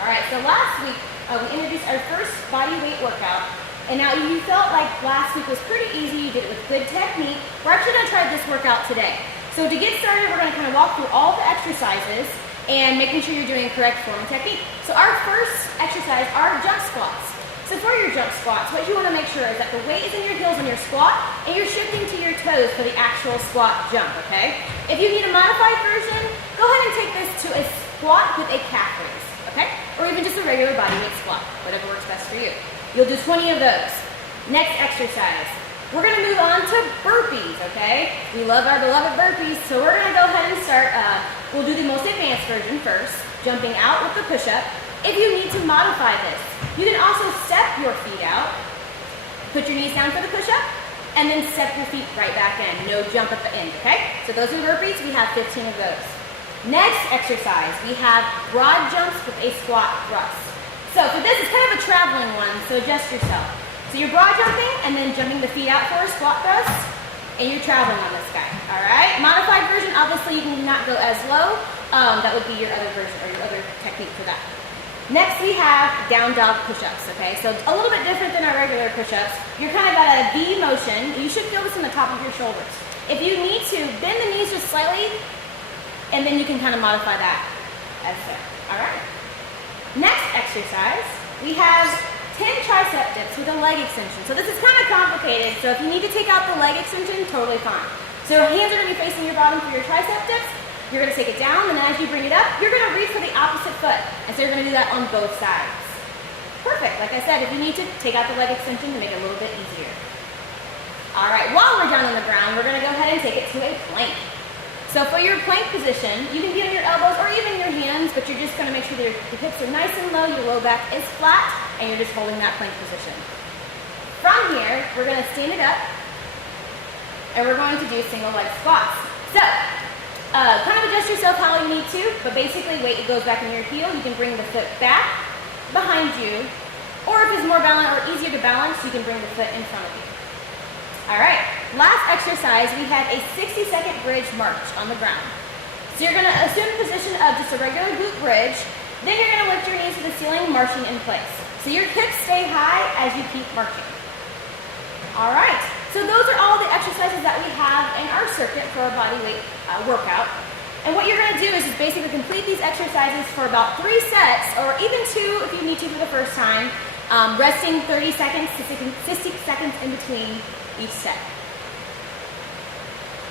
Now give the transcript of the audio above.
All right, so last week we introduced our first body weight workout, and now you felt like last week was pretty easy, you did it with good technique. We're actually gonna try this workout today. So to get started, we're gonna kind of walk through all the exercises and making sure you're doing correct form and technique. So our first exercise are jump squats. So for your jump squats, what you wanna make sure is that the weight is in your heels on your squat and you're shifting to your toes for the actual squat jump, okay? If you need a modified version, go ahead and take this to a squat with a calf raise, okay? Or even just a regular body weight squat, whatever works best for you. You'll do 20 of those. Next exercise, we're gonna move on to burpees, okay? We love our beloved burpees, so we're gonna go ahead and start, we'll do the most advanced version first, jumping out with the push-up. If you need to modify this, you can also step your feet out, put your knees down for the push-up, and then step your feet right back in. No jump at the end, okay? So those are burpees, we have 15 of those. Next exercise, we have broad jumps with a squat thrust. So for this, it's kind of a traveling one, so adjust yourself. So you're broad jumping and then jumping the feet out for a squat thrust, and you're traveling on this guy, all right? Modified version, obviously you can not go as low. That would be your other version or your other technique for that. Next we have down dog push-ups, okay? So a little bit different than our regular push-ups. You're kind of at a V motion. You should feel this in the top of your shoulders. If you need to, bend the knees just slightly, and then you can kind of modify that as so, all right? Next exercise, we have 10 tricep dips with a leg extension. So this is kind of complicated, so if you need to take out the leg extension, totally fine. So your hands are gonna be facing your bottom for your tricep dips. You're gonna take it down, and then as you bring it up, you're gonna reach for the opposite foot. And so you're gonna do that on both sides. Perfect, like I said, if you need to, take out the leg extension to make it a little bit easier. All right, while we're down on the ground, we're gonna go ahead and take it to a plank. So for your plank position, you can be on your elbows or even your hands, but you're just gonna make sure that your hips are nice and low, your low back is flat, and you're just holding that plank position. From here, we're gonna stand it up, and we're going to do single leg squats. So, kind of adjust yourself how you need to, but basically weight goes back in your heel. You can bring the foot back behind you, or if it's more balanced or easier to balance, you can bring the foot in front of you. All right, last exercise, we have a 60-second bridge march on the ground. So you're gonna assume the position of just a regular glute bridge, then you're gonna lift your knees to the ceiling, marching in place. So your hips stay high as you keep marching. All right, so those are all the exercises that we have in our circuit for our body weight workout. And what you're gonna do is just basically complete these exercises for about 3 sets, or even 2 if you need to for the first time, resting 30 seconds to 60 seconds in between each set.